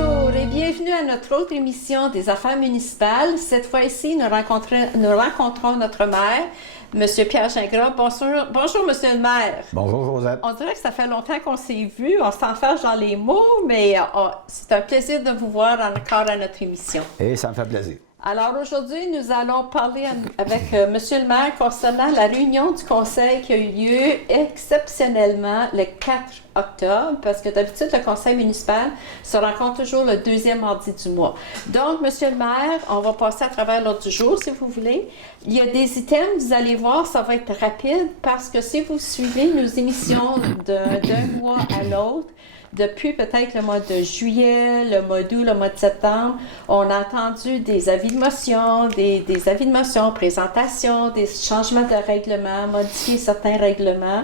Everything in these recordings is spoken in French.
Bonjour et bienvenue à notre autre émission des affaires municipales. Cette fois-ci, nous rencontrons notre maire, M. Pierre Gingras. Bonjour, Monsieur le maire. Bonjour, Josette. On dirait que ça fait longtemps qu'on s'est vu. On s'enfarge dans les mots, mais c'est un plaisir de vous voir encore à notre émission. Et ça me fait plaisir. Alors aujourd'hui, nous allons parler avec Monsieur le maire concernant la réunion du conseil qui a eu lieu exceptionnellement le 4 octobre, parce que d'habitude, le conseil municipal se rencontre toujours le deuxième mardi du mois. Donc, Monsieur le maire, on va passer à travers l'ordre du jour, si vous voulez. Il y a des items, vous allez voir, ça va être rapide, parce que si vous suivez nos émissions d'un mois à l'autre, depuis peut-être le mois de juillet, le mois d'août, le mois de septembre, on a entendu des avis de motion, des avis de motion, présentations, des changements de règlement, modifier certains règlements.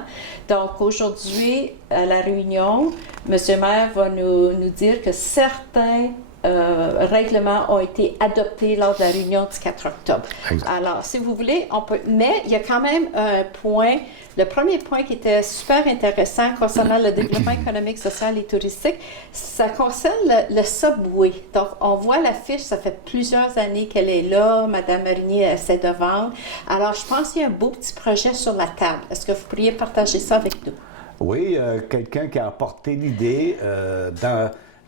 Donc aujourd'hui, à la réunion, M. le maire va nous dire que certains règlements ont été adoptés lors de la réunion du 4 octobre. Exact. Alors, si vous voulez, on peut... Mais il y a quand même un point, le premier point qui était super intéressant concernant le développement économique, social et touristique, ça concerne le Subway. Donc, on voit l'affiche, ça fait plusieurs années qu'elle est là, Mme Marinier essaie de vendre. Alors, je pense qu'il y a un beau petit projet sur la table. Est-ce que vous pourriez partager ça avec nous? Oui, quelqu'un qui a apporté l'idée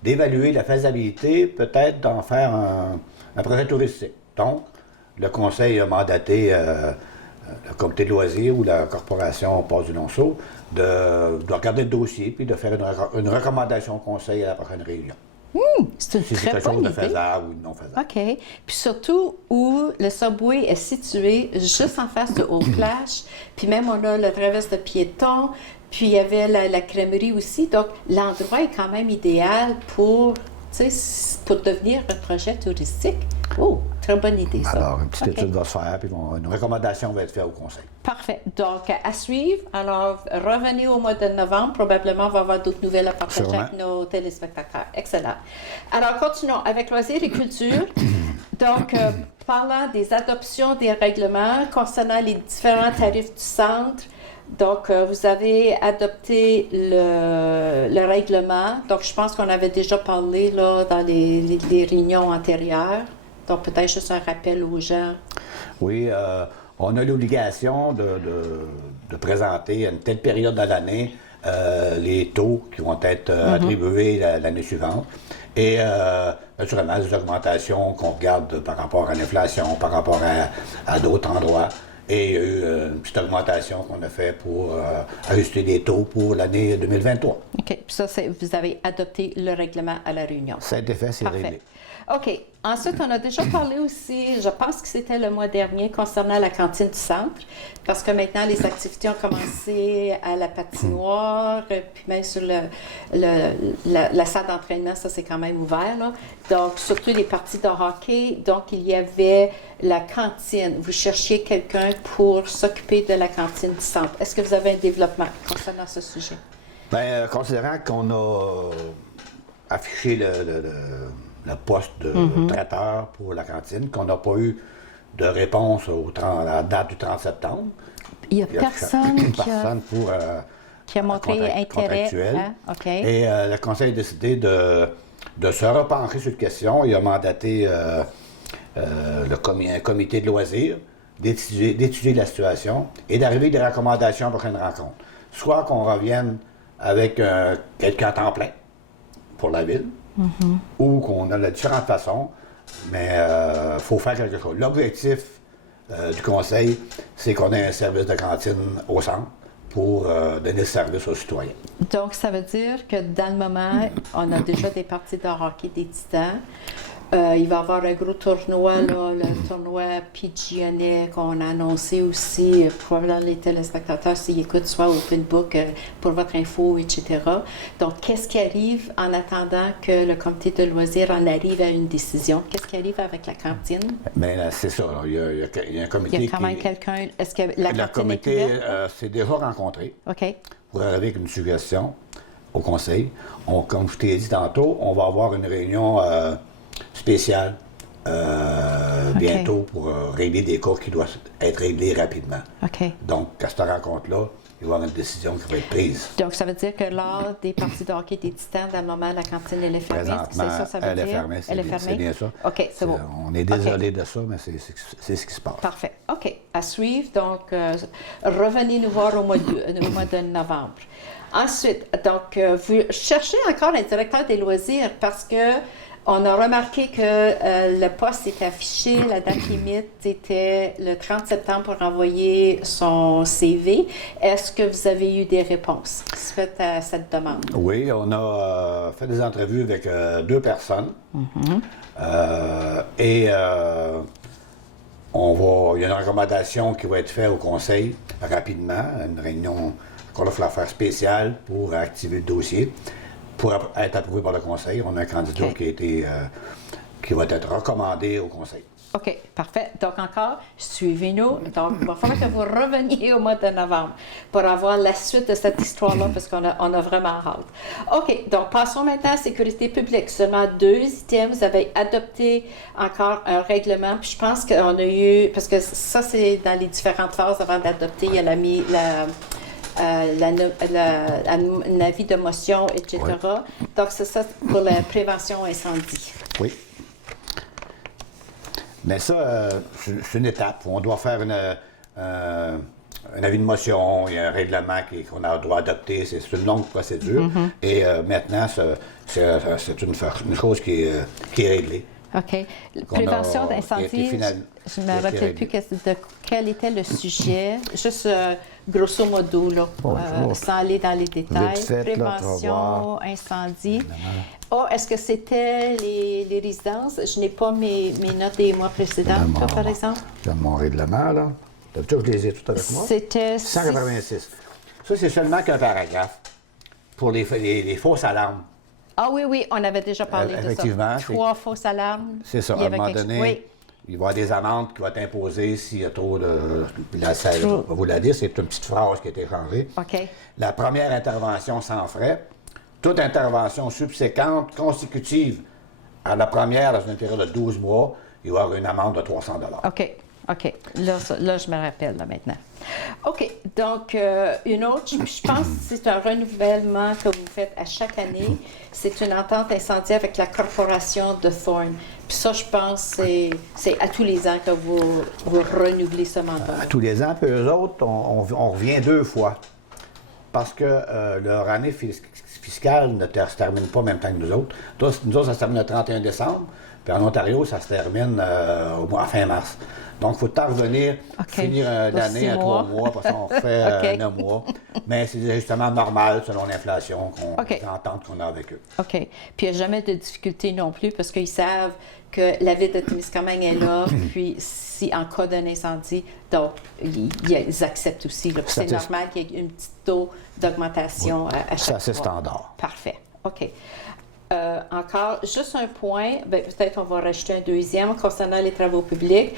d'évaluer la faisabilité, peut-être d'en faire un projet touristique. Donc, le conseil a mandaté le comité de loisirs ou la corporation Passe du Lonceau de regarder le dossier puis de faire une recommandation au conseil à la prochaine réunion. C'est une si très bonne idée. C'est quelque chose de faisable ou non faisable. OK. Puis surtout où le Subway est situé juste en face de Old Clash, puis même on a le traverse de piétons, puis il y avait la crèmerie aussi. Donc, l'endroit est quand même idéal pour devenir un projet touristique. Oh, très bonne idée, ça. Alors, une petite étude va se faire, puis une recommandation va être faite au conseil. Parfait. Donc, à suivre. Alors, revenez au mois de novembre. Probablement, on va avoir d'autres nouvelles à partager avec nos téléspectateurs. Excellent. Alors, continuons avec loisirs et culture. Donc, parlant des adoptions des règlements concernant les différents tarifs du centre, donc, vous avez adopté le règlement. Donc, je pense qu'on avait déjà parlé là, dans les réunions antérieures. Donc, peut-être juste un rappel aux gens. Oui, on a l'obligation de présenter à une telle période de l'année les taux qui vont être attribués l'année suivante. Et naturellement, les augmentations qu'on regarde par rapport à l'inflation, par rapport à d'autres endroits. Et il y a eu une petite augmentation qu'on a fait pour ajuster les taux pour l'année 2023. OK. Puis ça, vous avez adopté le règlement à la réunion. Ça a été fait, c'est réglé. OK. Ensuite, on a déjà parlé aussi, je pense que c'était le mois dernier, concernant la cantine du centre, parce que maintenant, les activités ont commencé à la patinoire, puis même sur la salle d'entraînement, ça c'est quand même ouvert, là. Donc, surtout les parties de hockey. Donc, il y avait la cantine. Vous cherchiez quelqu'un pour s'occuper de la cantine du centre. Est-ce que vous avez un développement concernant ce sujet? Bien, considérant qu'on a affiché le poste de traiteur pour la cantine, qu'on n'a pas eu de réponse à la date du 30 septembre. Il n'y a personne qui a montré intérêt. Hein? Okay. Et le conseil a décidé de se repencher sur la question. Il a mandaté un comité de loisirs d'étudier la situation et d'arriver à des recommandations à la prochaine rencontre. Soit qu'on revienne avec quelqu'un à temps plein pour la ville, ou qu'on a de différentes façons, mais il faut faire quelque chose. L'objectif du conseil, c'est qu'on ait un service de cantine au centre pour donner ce service aux citoyens. Donc, ça veut dire que dans le moment, on a déjà des parties de hockey des Titans. Il va y avoir un gros tournoi, là, le tournoi PGNA qu'on a annoncé aussi, probablement les téléspectateurs s'ils écoutent, soit Open Book pour votre info, etc. Donc, qu'est-ce qui arrive en attendant que le comité de loisirs en arrive à une décision? Qu'est-ce qui arrive avec la cantine? Bien, c'est ça. Il y a un comité. Il y a quand même quelqu'un. Est-ce que la cantine comité s'est déjà rencontré pour arriver avec une suggestion au conseil. Comme je t'ai dit tantôt, on va avoir une réunion spéciale bientôt pour régler des cas qui doivent être réglés rapidement. Donc, à cette rencontre-là, il va y avoir une décision qui va être prise. Donc, ça veut dire que lors des parties de hockey des Titans, à un moment, la cantine, elle est fermée. Présentement, ça veut elle est dire? fermée. Elle est fermée? C'est bien ça. OK, c'est bon. On est désolé de ça, mais c'est ce qui se passe. Parfait. OK. À suivre. Donc, revenez nous voir au mois de novembre. Ensuite, donc, vous cherchez encore un directeur des loisirs parce que on a remarqué que le poste est affiché, la date limite était le 30 septembre pour envoyer son CV. Est-ce que vous avez eu des réponses suite à cette demande? Oui, on a fait des entrevues avec 2 personnes. Il y a une recommandation qui va être faite au conseil rapidement, une réunion qu'on va faire spéciale pour activer le dossier. Pour être approuvé par le conseil, on a un candidat qui va être recommandé au conseil. OK, parfait. Donc encore, suivez-nous. Donc, il va falloir que vous reveniez au mois de novembre pour avoir la suite de cette histoire-là, parce qu'on a vraiment hâte. OK, donc passons maintenant à la sécurité publique. Seulement 2 items. Vous avez adopté encore un règlement. Puis je pense qu'on a eu, parce que ça, c'est dans les différentes phases avant d'adopter, il y a un avis de motion, etc. Oui. Donc, c'est ça pour la prévention incendie. Oui. Mais ça, c'est une étape. On doit faire un avis de motion, il y a un règlement qu'on doit adopter. C'est une longue procédure. Et maintenant, c'est une chose qui est réglée. OK. Prévention d'incendie, je ne me rappelle plus de quel était le sujet. Juste grosso modo, là, sans aller dans les détails. Prévention, incendie. Oh, est-ce que c'était les résidences? Je n'ai pas mes notes des mois précédents, par exemple. Dans mon règlement, là. D'habitude, je les ai toutes avec moi. C'était 186. Ça, c'est seulement qu'un paragraphe pour les fausses alarmes. Ah oui, on avait déjà parlé de ça. Effectivement. 3 fausses alarmes. C'est ça. À un moment donné, oui. il va y avoir des amendes qui vont être imposées s'il y a trop de... Je vais vous la dire, c'est une petite phrase qui a été changée. OK. La première intervention sans frais, toute intervention subséquente consécutive à la première dans une période de 12 mois, il va y avoir une amende de 300 $. OK. Là, je me rappelle, là, maintenant. OK. Donc, une autre, je pense que c'est un renouvellement que vous faites à chaque année. C'est une entente incendie avec la corporation de Thorne. Puis ça, je pense, c'est à tous les ans que vous renouvelez ce mandat. À tous les ans, puis eux autres, on revient 2 fois. Parce que leur année fiscale ne se termine pas en même temps que nous autres. Nous autres, ça se termine le 31 décembre. Puis en Ontario, ça se termine à fin mars. Donc, il faut tout revenir, finir l'année à 3 mois, parce qu'on refait 9 mois. Mais c'est justement normal selon l'inflation l'entente qu'on a avec eux. OK. Puis il n'y a jamais de difficulté non plus, parce qu'ils savent que la ville de Témiscamingue est là, puis si en cas d'un incendie, donc ils acceptent aussi. C'est normal qu'il y ait une petite taux d'augmentation à chaque fois. C'est standard. Parfait. OK. Encore, juste un point, peut-être on va rajouter un deuxième concernant les travaux publics.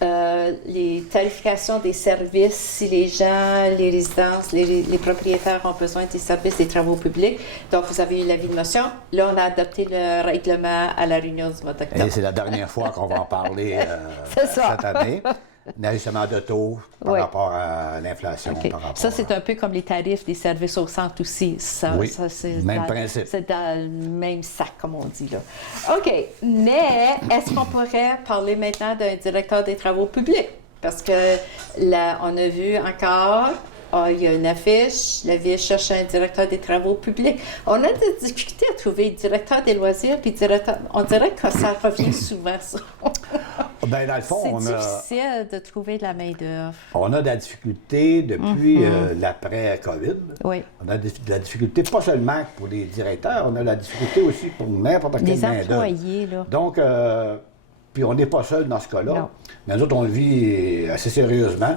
Les tarifications des services, si les gens, les résidences, les propriétaires ont besoin des services des travaux publics. Donc, vous avez eu l'avis de motion. Là, on a adopté le règlement à la réunion du mois d'octobre. Et c'est la dernière fois qu'on va en parler cette année. L'ajustement de taux par rapport à l'inflation. Okay. Ça, c'est un peu comme les tarifs des services au centre aussi. C'est même principe. C'est dans le même sac, comme on dit, là. OK. Mais est-ce qu'on pourrait parler maintenant d'un directeur des travaux publics? Parce que là, on a vu encore... il y a une affiche, la ville cherche un directeur des travaux publics. On a des difficultés à trouver directeur des loisirs, puis directeur... On dirait que ça revient souvent, ça. Bien, dans le fond, c'est difficile de trouver de la main-d'œuvre. On a de la difficulté depuis l'après-COVID. Oui. On a de la difficulté, pas seulement pour les directeurs, on a de la difficulté aussi pour n'importe quelle main-d'œuvre. Les employés, là. Donc, puis on n'est pas seul dans ce cas-là. Non. Mais nous autres, on le vit assez sérieusement.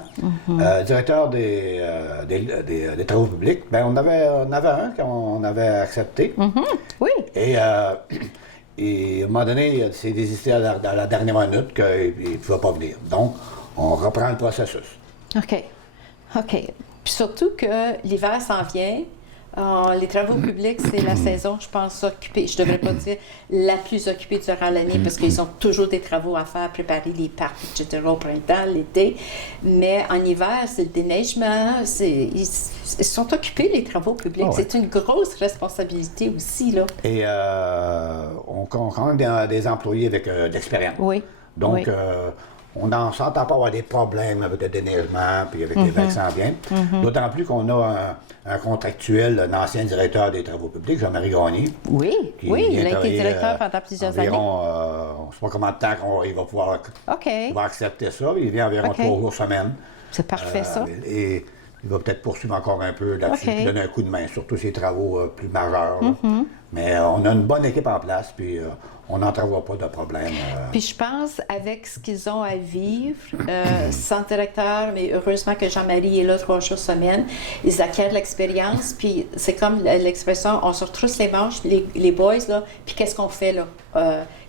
Directeur des travaux publics, bien, on avait un qu'on avait accepté. Oui. Et à un moment donné, c'est désisté à la dernière minute qu'il ne pouvait pas venir. Donc, on reprend le processus. OK. Puis surtout que l'hiver s'en vient. Les travaux publics, c'est la saison, je pense, occupée. Je ne devrais pas dire la plus occupée durant l'année parce qu'ils ont toujours des travaux à faire, préparer les parcs, etc. au printemps, l'été. Mais en hiver, c'est le déneigement. Ils sont occupés, les travaux publics. Oh, ouais. C'est une grosse responsabilité aussi, là. Et on compte quand même des employés avec de l'expérience. Oui. Donc, Oui. on n'en s'entend pas avoir des problèmes avec le déneigement puis avec les vagues qui s'en viennent. D'autant plus qu'on a un contractuel, un ancien directeur des travaux publics, Jean-Marie Gagné. Oui, qui oui, vient il a été travailler, directeur pendant plusieurs années. environ, on ne sait pas combien de temps il va pouvoir OK. il va accepter ça. Il vient environ OK. 3 jours semaine. C'est parfait, ça. Et il va peut-être poursuivre encore un peu là-dessus, OK. puis donner un coup de main, surtout ces travaux plus majeurs. Là. Mais on a une bonne équipe en place, puis on n'entrevoit pas de problème. Puis je pense, avec ce qu'ils ont à vivre, sans directeur, mais heureusement que Jean-Marie est là 3 jours semaine, ils acquièrent l'expérience, puis c'est comme l'expression, on se retrousse les manches, les boys, là, puis qu'est-ce qu'on fait, là?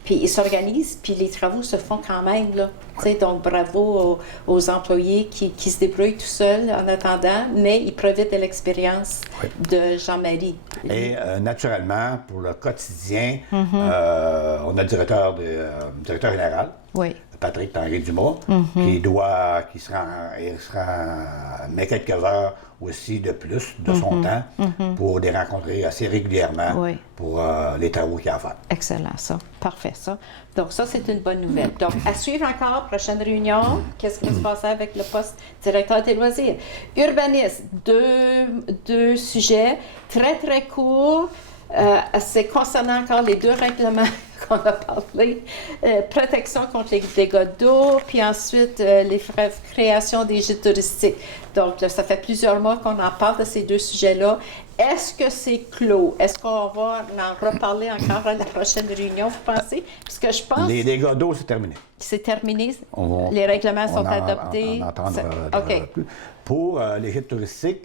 Puis ils s'organisent, puis les travaux se font quand même, là. Ouais. Donc bravo aux employés qui se débrouillent tout seuls en attendant, mais ils profitent de l'expérience de Jean-Marie. Et naturellement, pour le quotidien, on a le directeur général, Patrick Tanguay-Dumas, il met quelques heures aussi de plus de son temps pour les rencontrer assez régulièrement pour les travaux qu'il y a à faire. Excellent, ça. Parfait, ça. Donc, ça, c'est une bonne nouvelle. Donc, à suivre encore, prochaine réunion, qu'est-ce qui va se passer avec le poste directeur des loisirs? Urbanisme, deux sujets très, très courts. C'est concernant encore les 2 règlements qu'on a parlé. Protection contre les dégâts d'eau, puis ensuite les frais de création des gîtes touristiques. Donc, là, ça fait plusieurs mois qu'on en parle de ces 2 sujets-là. Est-ce que c'est clos? Est-ce qu'on va en reparler encore à la prochaine réunion, vous pensez? Parce que je pense... Les dégâts d'eau, c'est terminé. C'est terminé? Les règlements sont adoptés? Plus. Pour les gîtes touristiques,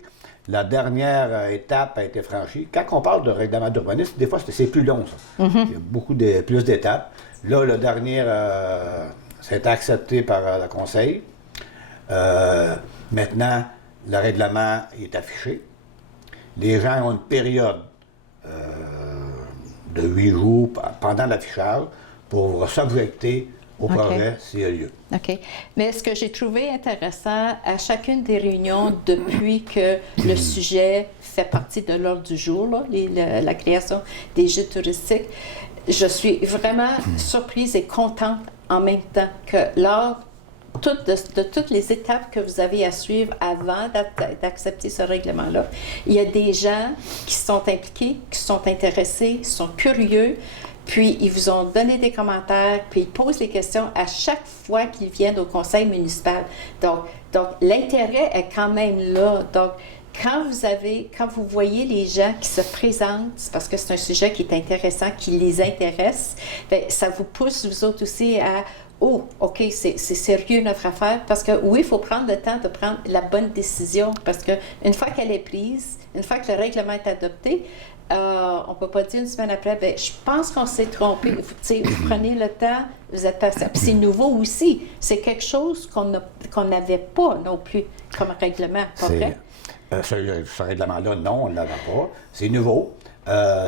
la dernière étape a été franchie. Quand on parle de règlement d'urbanisme, des fois, c'est plus long, ça. Il y a beaucoup plus d'étapes. Là, le dernier, ça a été accepté par le Conseil. Maintenant, le règlement est affiché. Les gens ont une période de 8 jours pendant l'affichage pour s'objecter au projet s'il y a lieu. OK. Mais ce que j'ai trouvé intéressant, à chacune des réunions, depuis que le sujet fait partie de l'ordre du jour, là, la création des gîtes touristiques, je suis vraiment surprise et contente en même temps que lors de toutes les étapes que vous avez à suivre avant d'accepter ce règlement-là, il y a des gens qui sont impliqués, qui sont intéressés, sont curieux, puis ils vous ont donné des commentaires, puis ils posent les questions à chaque fois qu'ils viennent au conseil municipal. Donc l'intérêt est quand même là. Donc, quand vous voyez les gens qui se présentent, c'est parce que c'est un sujet qui est intéressant, qui les intéresse, bien, ça vous pousse, vous autres aussi, à « Oh, OK, c'est sérieux notre affaire. » Parce que oui, il faut prendre le temps de prendre la bonne décision. Parce qu'une fois qu'elle est prise, une fois que le règlement est adopté, on ne peut pas dire une semaine après, bien, je pense qu'on s'est trompé. Vous prenez le temps, vous êtes patient. Puis c'est nouveau aussi. C'est quelque chose qu'on n'avait pas non plus comme règlement, pas vrai? Ce règlement-là, non, on ne l'avait pas. C'est nouveau.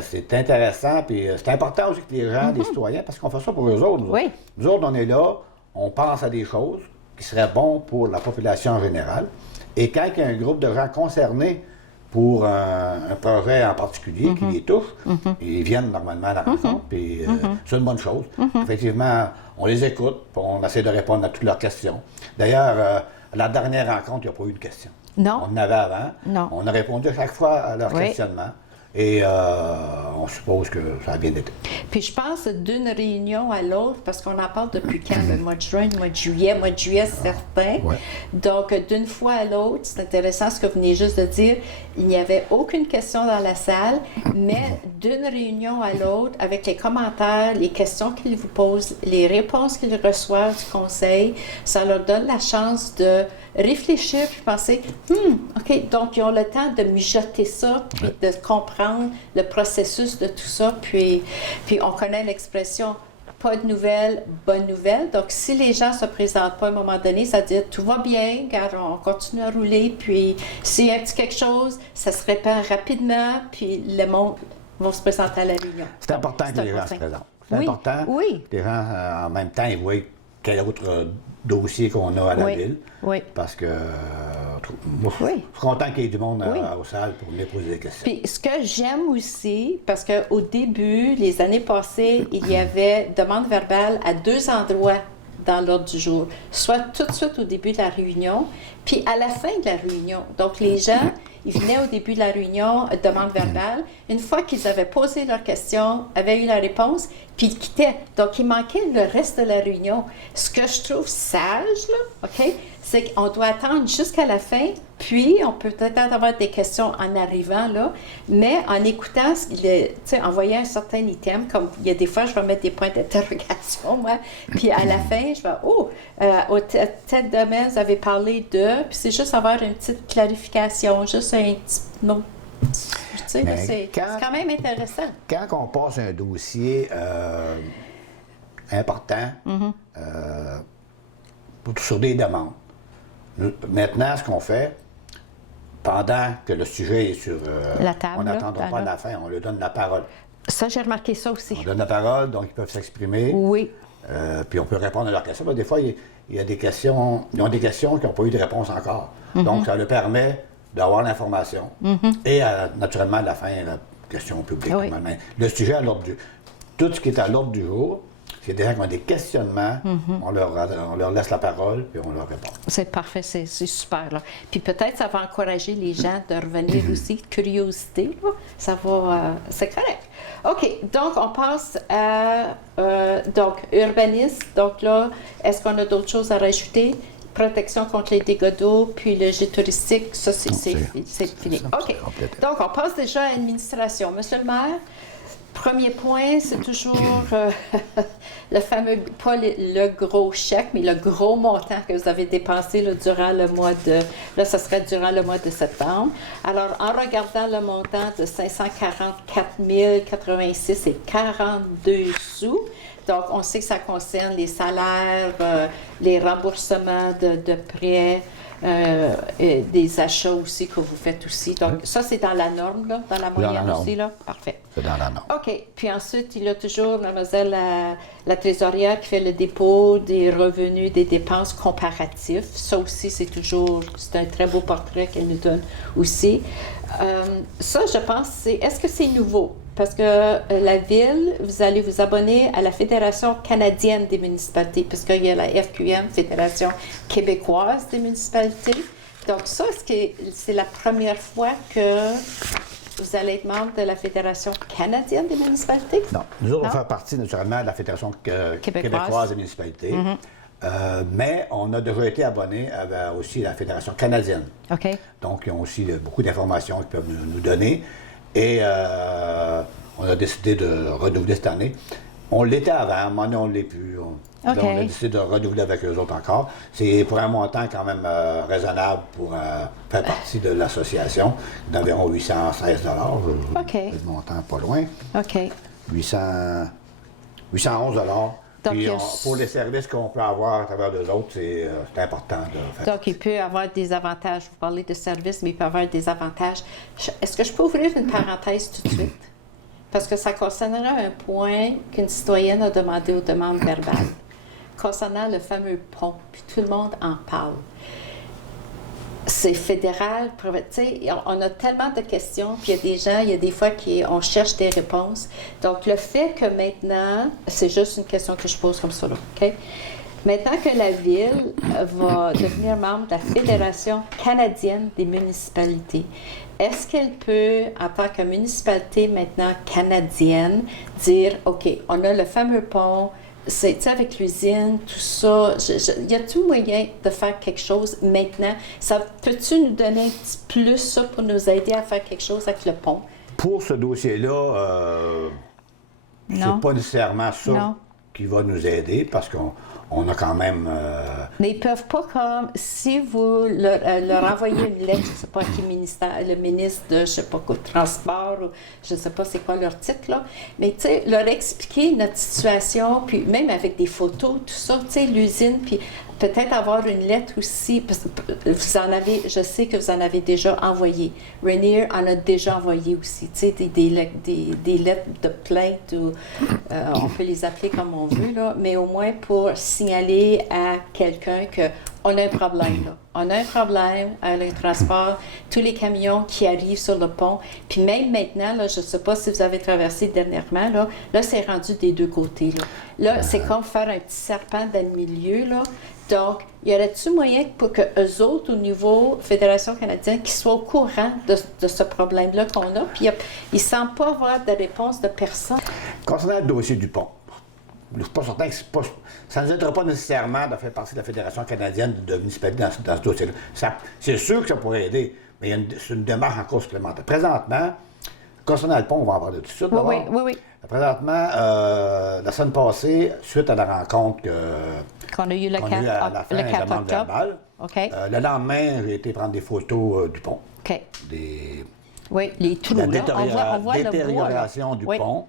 C'est intéressant, puis c'est important aussi que les gens, les citoyens, parce qu'on fait ça pour eux autres. Nous autres, on est là, on pense à des choses qui seraient bonnes pour la population en général. Et quand il y a un groupe de gens concernés pour un projet en particulier qui les touche, ils viennent normalement à la rencontre, puis c'est une bonne chose. Effectivement, on les écoute, puis on essaie de répondre à toutes leurs questions. D'ailleurs, à la dernière rencontre, il n'y a pas eu de questions. Non. On en avait avant. Non. On a répondu à chaque fois à leurs questionnements. Et on suppose que ça a bien été. Puis je pense d'une réunion à l'autre, parce qu'on en parle depuis quand? Le mois de juin, le mois de juillet, c'est certain. Ouais. Donc, d'une fois à l'autre, c'est intéressant ce que vous venez juste de dire, il n'y avait aucune question dans la salle, mais d'une réunion à l'autre, avec les commentaires, les questions qu'ils vous posent, les réponses qu'ils reçoivent du conseil, ça leur donne la chance de réfléchir puis penser, OK, donc ils ont le temps de mijoter ça, puis de comprendre le processus de tout ça, puis on connaît l'expression pas de nouvelles, bonne nouvelle. Donc, si les gens ne se présentent pas à un moment donné, ça veut dire tout va bien, car on continue à rouler, puis s'il y a un petit quelque chose, ça se répand rapidement, puis le monde va se présenter à la réunion. C'est important que les gens se présentent. C'est important que les gens, en même temps, ils voient quel autre dossier qu'on a à la ville. Oui. Parce que moi, je suis content qu'il y ait du monde aux salles pour venir poser des questions. Puis ce que j'aime aussi, parce qu'au début, les années passées, il y avait demande verbale à 2 endroits dans l'ordre du jour. Soit tout de suite au début de la réunion, puis à la fin de la réunion. Donc les gens, ils venaient au début de la réunion, demande verbale. Une fois qu'ils avaient posé leurs questions, avaient eu la réponse, puis ils quittaient. Donc il manquait le reste de la réunion. Ce que je trouve sage, là, OK, c'est qu'on doit attendre jusqu'à la fin, puis on peut peut-être avoir des questions en arrivant, là, mais en écoutant, en voyant un certain item, comme il y a des fois, je vais mettre des points d'interrogation, moi, puis à la fin, je vais, au tel domaine, vous avez parlé de, puis c'est juste avoir une petite clarification, juste un petit mot. Tu sais, c'est quand même intéressant. Quand on passe un dossier important sur des demandes, maintenant, ce qu'on fait, pendant que le sujet est sur la table, on n'attendra pas la fin, on leur donne la parole. Ça, j'ai remarqué ça aussi. On donne la parole, donc ils peuvent s'exprimer. Oui. Puis on peut répondre à leurs questions. Des fois, il y a des questions, ils ont des questions qui n'ont pas eu de réponse encore. Donc, ça leur permet d'avoir l'information. Et naturellement, à la fin, la question publique. Oui. Le sujet à l'ordre tout ce qui est à l'ordre du jour, c'est des gens qui ont des questionnements, on leur laisse la parole, puis on leur répond. C'est parfait, c'est super. Là. Puis peut-être ça va encourager les gens de revenir aussi, curiosité, là. Ça va, c'est correct. OK, donc on passe à urbanisme. Donc là, est-ce qu'on a d'autres choses à rajouter? Protection contre les dégâts d'eau, puis le jet touristique, ça c'est fini. OK, donc on passe déjà à l'administration. Monsieur le maire, premier point, c'est toujours le fameux, pas le gros chèque, mais le gros montant que vous avez dépensé là, durant le mois de, là, ça serait durant le mois de septembre. Alors, en regardant le montant de 544 086 et 42 sous, donc on sait que ça concerne les salaires, les remboursements de prêts, et des achats aussi que vous faites aussi. Donc, ça, c'est dans la norme, là, dans la moyenne aussi, là? Parfait. C'est dans la norme. OK. Puis ensuite, il y a toujours mademoiselle la trésorière qui fait le dépôt des revenus, des dépenses comparatifs. Ça aussi, c'est un très beau portrait qu'elle nous donne aussi. Ça, je pense, est-ce que c'est nouveau? Parce que la Ville, vous allez vous abonner à la Fédération canadienne des municipalités, puisqu'il y a la FQM, Fédération québécoise des municipalités. Donc ça, c'est la première fois que vous allez être membre de la Fédération canadienne des municipalités? Non. Nous autres, on fait partie naturellement de la Fédération québécoise des municipalités. Mais on a déjà été abonnés aussi à la Fédération canadienne. OK. Donc, ils ont aussi beaucoup d'informations qu'ils peuvent nous donner. Et on a décidé de renouveler cette année. On l'était avant, à un moment donné, on ne l'est plus. On a décidé de renouveler avec eux autres encore. C'est pour un montant quand même raisonnable pour faire partie de l'association, d'environ 816 OK. Le montant pas loin. OK. 811 Puis pour les services qu'on peut avoir à travers les autres, c'est important de faire. Donc, il peut avoir des avantages. Vous parlez de services, mais il peut avoir des avantages. Est-ce que je peux ouvrir une parenthèse tout de suite? Parce que ça concernera un point qu'une citoyenne a demandé aux demandes verbales, concernant le fameux pont, puis tout le monde en parle. C'est fédéral, tu sais, on a tellement de questions, puis il y a des fois on cherche des réponses. Donc, le fait que maintenant, c'est juste une question que je pose comme ça, là, OK? Maintenant que la Ville va devenir membre de la Fédération canadienne des municipalités, est-ce qu'elle peut, en tant que municipalité maintenant canadienne, dire, OK, on a le fameux pont, c'est avec l'usine, tout ça, il y a tout moyen de faire quelque chose maintenant. Ça peux-tu nous donner un petit plus ça pour nous aider à faire quelque chose avec le pont? Pour ce dossier-là, c'est pas nécessairement ça qui va nous aider parce qu'on a quand même... Mais ils ne peuvent pas, comme, si vous leur envoyez une lettre, je ne sais pas à qui ministère, le ministre de, je ne sais pas quoi, transport, ou je ne sais pas c'est quoi leur titre, là, mais tu sais, leur expliquer notre situation, puis même avec des photos, tout ça, tu sais, l'usine, puis peut-être avoir une lettre aussi, parce que vous en avez, je sais que vous en avez déjà envoyé. Rainier en a déjà envoyé aussi, tu sais, des lettres de plainte, ou on peut les appeler comme on veut, là, mais au moins pour signaler à quelqu'un qu'on a un problème, là. On a un problème avec le transport, tous les camions qui arrivent sur le pont, puis même maintenant, là, je ne sais pas si vous avez traversé dernièrement, là c'est rendu des deux côtés, là. Là, c'est comme faire un petit serpent dans le milieu, là. Donc, y aurait-il moyen pour que eux autres, au niveau Fédération canadienne, qu'ils soient au courant de ce problème-là qu'on a, puis ils ne semblent pas avoir de réponse de personne? Concernant le dossier du pont, je ne suis pas certain que ça ne nous aidera pas nécessairement de faire partie de la Fédération canadienne de municipalité dans ce dossier-là. C'est sûr que ça pourrait aider, mais c'est une démarche encore supplémentaire. Présentement, concernant le pont, on va en parler tout de suite. Oui. Présentement, la semaine passée, suite à la rencontre qu'on a eu le 4 octobre. Okay. Le lendemain, j'ai été prendre des photos du pont. OK. Les trous, la on voit détérioration du pont.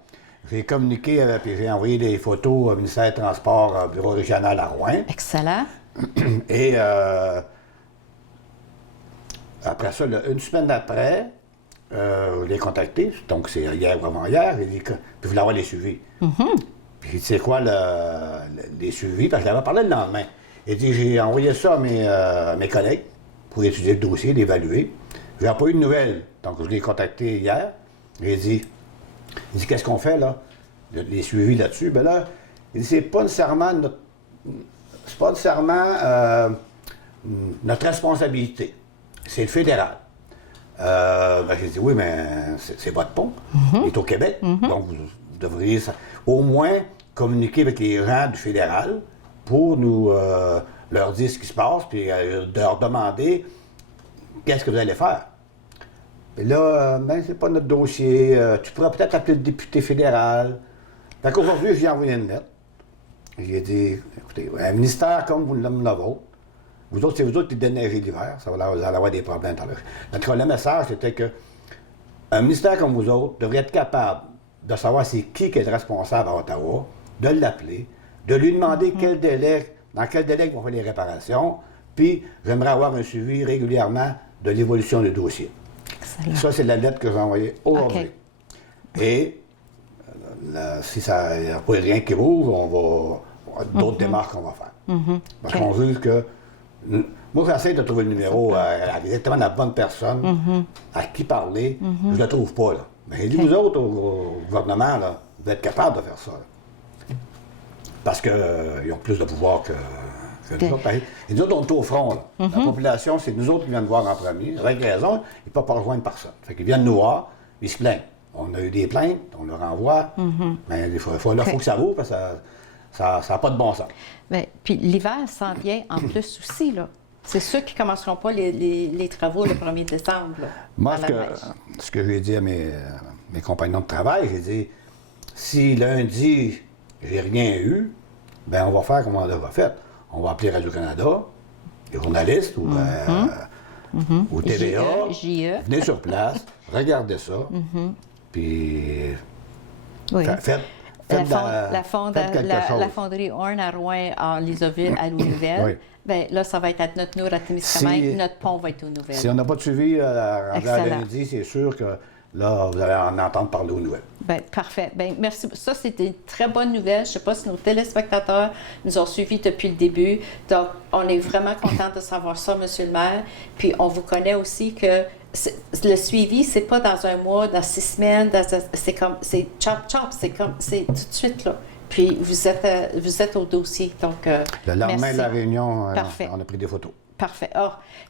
J'ai communiqué puis j'ai envoyé des photos au ministère des Transports, bureau régional à Rouen. Excellent. Et après ça, une semaine après, je l'ai contacté, donc c'est hier ou avant-hier, j'ai dit que, puis je voulais avoir les suivis. Puis c'est quoi les suivis, parce que j'avais parlé le lendemain. Il dit, j'ai envoyé ça à mes collègues pour étudier le dossier, l'évaluer. Je n'ai pas eu de nouvelles, donc je l'ai contacté hier. J'ai dit, qu'est-ce qu'on fait là? Les suivis là-dessus. Ben là, il dit, c'est pas nécessairement notre responsabilité. C'est le fédéral. J'ai dit, oui, mais c'est votre pont. Il est au Québec. Donc, vous devriez au moins communiquer avec les gens du fédéral pour nous leur dire ce qui se passe, puis de leur demander qu'est-ce que vous allez faire. Et là, c'est pas notre dossier. Tu pourras peut-être appeler le député fédéral. Fait qu'aujourd'hui, j'ai envoyé une lettre. J'ai dit, écoutez, un ministère comme vous l'avez le vôtre, vous autres, c'est vous autres qui déneigez l'hiver, vous allez avoir des problèmes dans le message, c'était que un ministère comme vous autres devrait être capable de savoir c'est qui est le responsable à Ottawa, de l'appeler, de lui demander dans quel délai ils vont faire les réparations, puis j'aimerais avoir un suivi régulièrement de l'évolution du dossier. Excellent. Ça, c'est la lettre que j'ai envoyée aujourd'hui. Okay. Et si ça n'y a pas rien qui bouge, d'autres démarches qu'on va faire. Parce qu'on veut que... Moi, j'essaie de trouver le numéro exactement la bonne personne à qui parler. Je ne le trouve pas, là. Mais vous autres, au gouvernement, là, vous êtes capables de faire ça. Là. Parce qu'ils ont plus de pouvoir que nous autres. Et nous autres, on est au front. Là. La population, c'est nous autres qui viennent voir en premier. Avec raison, ils ne peuvent pas rejoindre personne. Fait qu'ils viennent nous voir, ils se plaignent. On a eu des plaintes, on leur envoie. Mais il faut que ça vaut, parce que ça n'a pas de bon sens. Puis l'hiver s'en vient en plus aussi, là. C'est ceux qui ne commenceront pas les travaux le 1er décembre. Là, moi, ce que j'ai dit à mes compagnons de travail, j'ai dit, si lundi, j'ai rien eu, bien, on va faire comme on a fait. On va appeler Radio-Canada, les journalistes ou TVA, JE. Venez sur place, regardez ça, puis faites la fonderie Horn à Rouen, à Lisoville, à Louisville. Oui. Bien, là, ça va être à notre Nour, à Témiscamingue. Notre pont va être aux nouvelles. Si on n'a pas de suivi à lundi, c'est sûr que là, vous allez en entendre parler aux nouvelles. Bien, parfait. Bien, merci. Ça, c'était une très bonne nouvelle. Je ne sais pas si nos téléspectateurs nous ont suivis depuis le début. Donc, on est vraiment contents de savoir ça, M. le maire. Puis, on vous connaît aussi que le suivi, c'est pas dans un mois, dans 6 semaines, c'est chop, c'est tout de suite, là. Puis, vous êtes au dossier, donc le lendemain de la réunion, on a pris des photos. Parfait.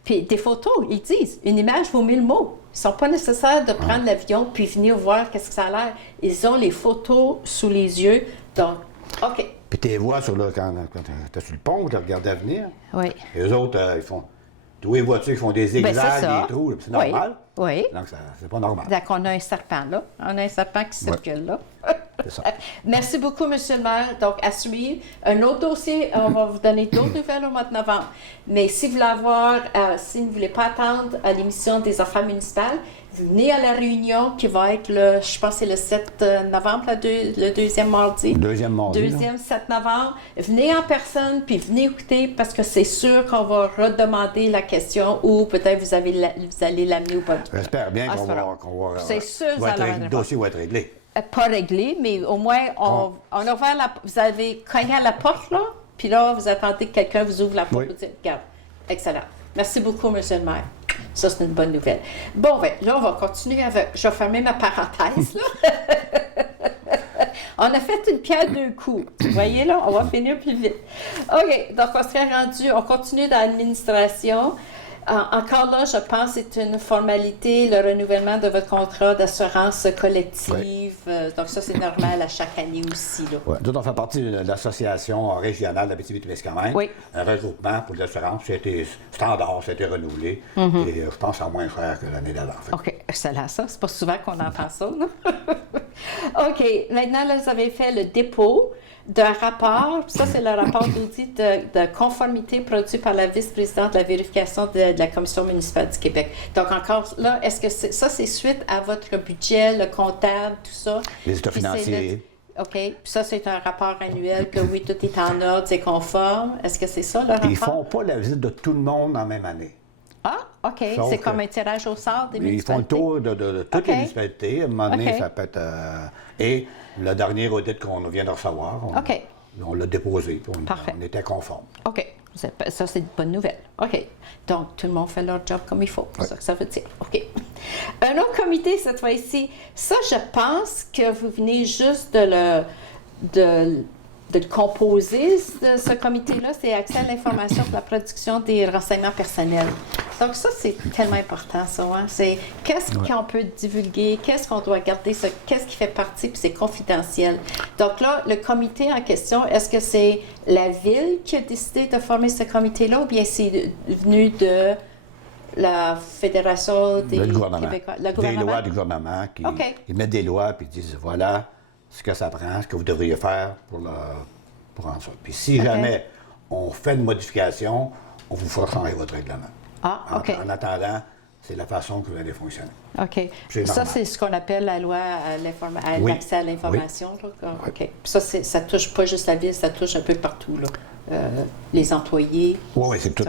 Puis des photos, ils disent, une image vaut 1000 mots. Ils ne sont pas nécessaires de prendre l'avion puis venir voir qu'est-ce que ça a l'air. Ils ont les photos sous les yeux, donc, OK. Puis tu les vois quand tu es sur le pont, tu regardes à venir. Oui. Et eux autres, ils font... Tous les voitures, ils font des zigzags, des trous, c'est normal. Oui. Donc, c'est pas normal. Donc, on a un serpent, là. On a un serpent qui circule, là. C'est ça. Merci beaucoup, M. le maire. Donc, à suivre. Un autre dossier, on va vous donner d'autres nouvelles au mois de novembre. Mais si vous voulez si vous ne voulez pas attendre à l'émission des affaires municipales, venez à la réunion qui va être je pense que c'est le 7 novembre, le deuxième mardi. Deuxième mardi. Deuxième, 7 novembre. Venez en personne, puis venez écouter, parce que c'est sûr qu'on va redemander la question ou peut-être vous allez l'amener au bon. J'espère bien qu'on va... C'est sûr que le dossier va être réglé. Pas réglé, mais au moins, on a ouvert vous avez cogné à la porte, là, puis là, vous attendez que quelqu'un vous ouvre la porte. Oui. Vous dites, regarde, excellent. Merci beaucoup, M. le maire. Ça, c'est une bonne nouvelle. Bon, ben, là, on va continuer avec... Je vais fermer ma parenthèse, là. On a fait une pierre deux coups. Vous voyez, là, on va finir plus vite. OK, donc on serait rendu... On continue dans l'administration. Encore là, je pense que c'est une formalité, le renouvellement de votre contrat d'assurance collective. Oui. Donc ça, c'est normal à chaque année aussi. Là. Oui. Nous, on fait partie de l'association régionale d'Abitibi-Témiscamingue. Oui. Un regroupement pour l'assurance. C'était standard, ça a été renouvelé. Et je pense à moins cher que l'année d'avant. OK, excellent ça. C'est pas souvent qu'on entend ça. Là. OK, maintenant, là, vous avez fait le dépôt d'un rapport. Ça, c'est le rapport d'audit de conformité produit par la vice-présidente de la vérification de la Commission municipale du Québec. Donc, encore là, est-ce que ça, c'est suite à votre budget, le comptable, tout ça? Les états financiers. OK. Puis ça, c'est un rapport annuel que oui, tout est en ordre, c'est conforme. Est-ce que c'est ça, le rapport? Ils ne font pas la visite de tout le monde en même année. Ah, OK. C'est comme un tirage au sort des municipalités? Ils font le tour de toutes les municipalités. À un moment donné, ça peut être... et le dernier audit qu'on vient de recevoir, on l'a déposé, puis on était conforme. OK. Ça, c'est une bonne nouvelle. OK. Donc, tout le monde fait leur job comme il faut. C'est ça que ça veut dire. OK. Un autre comité, cette fois-ci, ça, je pense que vous venez juste de le composer, ce comité-là, c'est accès à l'information pour la production des renseignements personnels. Donc ça, c'est tellement important, ça. Hein? C'est qu'est-ce qu'on peut divulguer, qu'est-ce qu'on doit garder, qu'est-ce qui fait partie, puis c'est confidentiel. Donc là, le comité en question, est-ce que c'est la Ville qui a décidé de former ce comité-là ou bien c'est venu de la Fédération des Québécois? Le gouvernement. Des lois du gouvernement qui ils mettent des lois puis ils disent voilà ce que ça prend, ce que vous devriez faire pour rendre ça. Puis si jamais on fait une modification, on vous fera changer votre règlement. Ah, OK. En attendant, c'est la façon que vous allez fonctionner. OK. Ça, c'est ce qu'on appelle la loi à l'accès à l'information. Oui. OK. Puis ça touche pas juste la Ville, ça touche un peu partout, là. Les employés. Oui, c'est tout.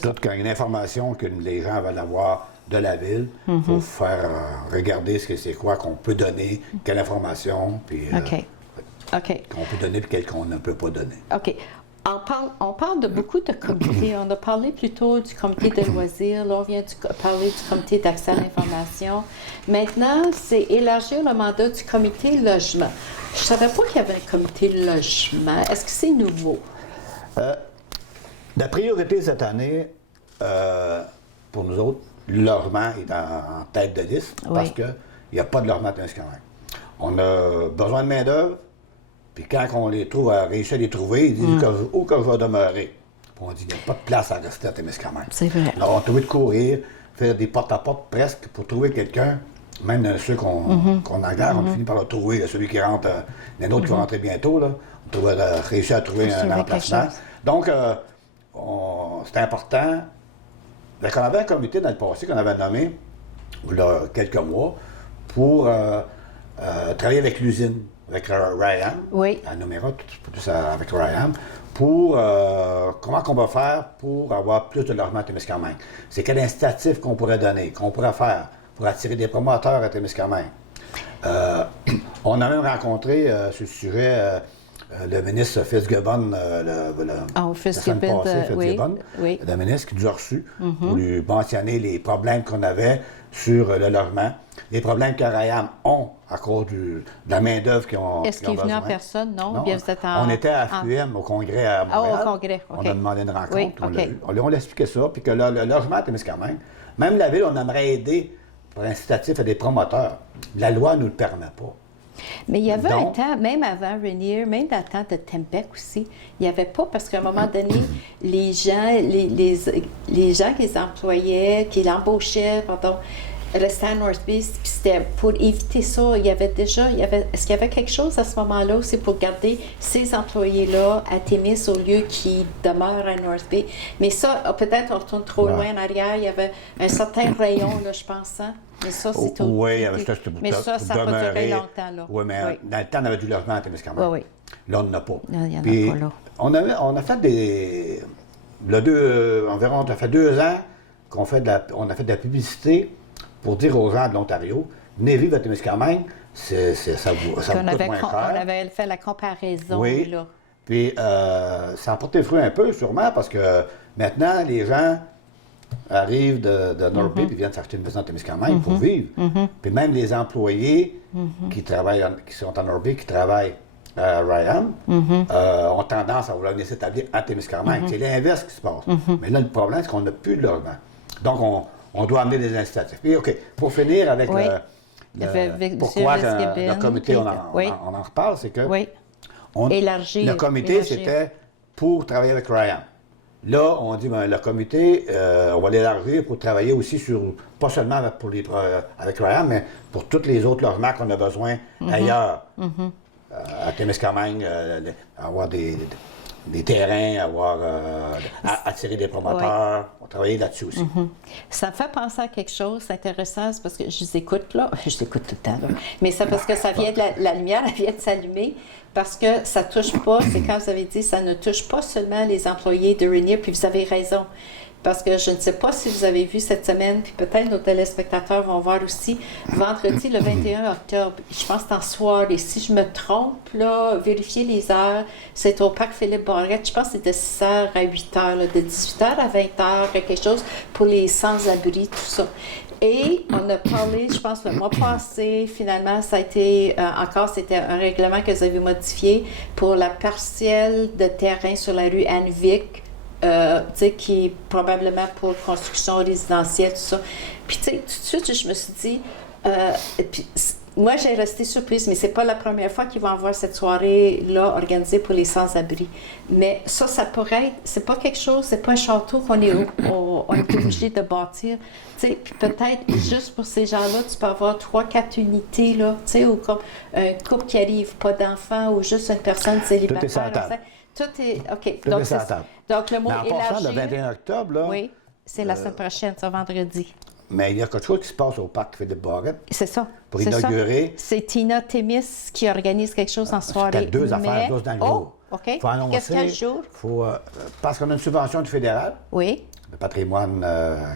Toute une information que les gens veulent avoir de la Ville, il faut faire regarder ce que c'est quoi qu'on peut donner, quelle information, puis qu'on peut donner, puis quelle qu'on ne peut pas donner. OK. On parle de beaucoup de comités. On a parlé plutôt du comité de loisirs. Là, on vient parler du comité d'accès à l'information. Maintenant, c'est élargir le mandat du comité logement. Je ne savais pas qu'il y avait un comité logement. Est-ce que c'est nouveau? La priorité cette année, pour nous autres, le logement est en tête de liste parce qu'il n'y a pas de logement à Témiscamingue. On a besoin de main-d'œuvre, puis quand on les trouve, réussit à les trouver, ils disent où que je vais demeurer. Puis on dit qu'il n'y a pas de place à rester à Témiscamingue. C'est vrai. Alors on a trouvé de courir, faire des porte-à-porte presque pour trouver quelqu'un. Même ceux qu'on engage, on finit par le trouver. Celui qui rentre, il y en a d'autres qui vont rentrer bientôt. Là. On a réussi à trouver un emplacement. Donc, c'est important. On avait un comité dans le passé qu'on avait nommé, il y a quelques mois, pour travailler avec l'usine, avec Ryan, à Numéro, plus avec Ryan, pour comment on va faire pour avoir plus de logements à Témiscamingue. C'est quel incitatif qu'on pourrait donner, qu'on pourrait faire pour attirer des promoteurs à Témiscamingue. On a même rencontré sur ce sujet le ministre Fitzgibbon, Fitzgibbon, le ministre qui nous a reçus pour lui mentionner les problèmes qu'on avait sur le logement, les problèmes que Ryan ont à cause de la main-d'œuvre qu'ils ont. Est-ce qu'il est venu en personne? Non. Bien, vous êtes on était à FUM, au congrès à Montréal. Au congrès, OK. On a demandé une rencontre, on l'a expliqué ça, puis que le logement à Témiscamingue, même la Ville, on aimerait aider pour incitatif à des promoteurs. La loi ne nous le permet pas. Mais il y avait un temps, même avant Rainier, même dans le temps de Tembec aussi, il n'y avait pas, parce qu'à un moment donné, les gens qui les employaient, qui l'embauchaient, restait à North Bay, puis c'était pour éviter ça. Est-ce qu'il y avait quelque chose à ce moment-là aussi pour garder ces employés-là à Témis au lieu qu'ils demeurent à North Bay? Mais ça, peut-être on retourne trop loin en arrière. Il y avait un certain rayon, là, je pense. Hein? Mais ça, c'est tout. Oui, mais ça n'a pas duré longtemps. Là. Oui, mais dans le temps, on avait du logement à Témiscamingue. Oui, oui. Là, on n'en a pas. Non, il n'y en Puis, a pas là. On a fait environ, ça fait 2 ans on a fait de la publicité pour dire aux gens de l'Ontario, venez vivre à Témiscamingue, ça vous coûte moins cher. On avait fait la comparaison. Oui. Là. Puis ça a porté fruit un peu, sûrement, parce que maintenant, les gens arrivent de North Bay et viennent s'acheter une maison à Témiscamingue pour vivre. Puis même les employés qui sont à North Bay, qui travaillent à Ryan, ont tendance à vouloir venir s'établir à Témiscamingue. C'est l'inverse qui se passe. Mais là, le problème, c'est qu'on n'a plus de logement. Donc, on doit amener des incitatifs. Puis, OK, pour finir avec pourquoi le comité, on en reparle, c'est que le comité, c'était pour travailler avec Ryan. Là, on dit, le comité, on va l'élargir pour travailler aussi pas seulement avec Ryan, mais pour tous les autres logements qu'on a besoin ailleurs. À Témiscamingue, avoir des terrains, attirer des promoteurs. On travaille là-dessus aussi. Ça me fait penser à quelque chose d'intéressant, c'est parce que je vous écoute là, je vous écoute tout le temps là, mais c'est parce que ça vient de la lumière, elle vient de s'allumer, parce que ça touche pas, c'est quand vous avez dit, ça ne touche pas seulement les employés de Rainier, puis vous avez raison. Parce que je ne sais pas si vous avez vu cette semaine, puis peut-être nos téléspectateurs vont voir aussi, vendredi le 21 octobre, je pense que c'est en soirée, si je me trompe, là, vérifiez les heures, c'est au parc Philippe-Barrette, je pense que c'est de 6h à 8h, là, de 18h à 20h, quelque chose pour les sans-abri, tout ça. Et on a parlé, je pense, le mois passé, finalement, ça a été, c'était un règlement que vous avez modifié pour la partielle de terrain sur la rue Anne-Vic, qui est probablement pour construction résidentielle, tout ça. Puis, tu sais, tout de suite, je me suis dit, moi, j'ai resté surprise, mais c'est pas la première fois qu'ils vont avoir cette soirée-là organisée pour les sans-abri. Mais ça pourrait être, c'est pas quelque chose, c'est pas un château qu'on est obligé de bâtir. Tu sais, puis peut-être, juste pour ces gens-là, tu peux avoir 3-4 unités, là, tu sais, ou comme un couple qui arrive, pas d'enfant, ou juste une personne célibataire. Tout est OK. Donc, le mot élargi. En passant, le 21 octobre, là... Oui, c'est la semaine prochaine, c'est vendredi. Mais il y a quelque chose qui se passe au parc Philippe-Barrette. C'est ça. Pour inaugurer. C'est Tina Témis qui organise quelque chose en soirée. C'est 2 affaires, 2 dans le jour. OK. Qu'est-ce qu'il y a le jour? Parce qu'on a une subvention du fédéral. Oui. Le patrimoine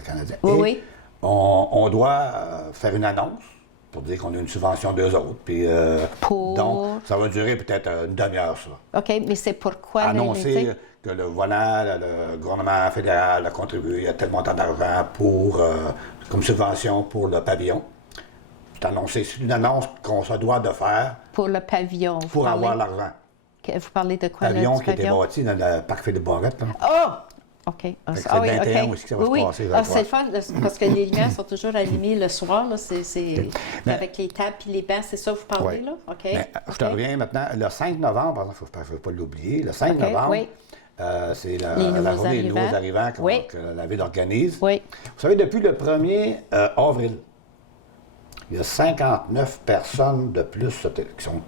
canadien. Oui. Et on doit faire une annonce pour dire qu'on a une subvention d'eux autres. Puis, donc, ça va durer peut-être une demi-heure, ça. OK, mais c'est pourquoi? Annoncer que le gouvernement fédéral a contribué à tel montant d'argent comme subvention pour le pavillon. C'est une annonce qu'on se doit de faire. Pour le pavillon. Pour avoir l'argent. Vous parlez de quoi? Le pavillon qui était bâti dans le parc Philippe-Barrette. Oh! OK. C'est le 21 aussi que ça va se passer. C'est le fun, parce que les lumières sont toujours allumées le soir. Là, avec les tables et les bancs, c'est ça que vous parlez, là? OK. Mais, je te reviens maintenant. Le 5 novembre, par exemple, il ne faut pas l'oublier. Le 5 novembre, c'est la journée des nouveaux arrivants que la Ville organise. Oui. Vous savez, depuis le 1er avril, il y a 59 personnes de plus qui sont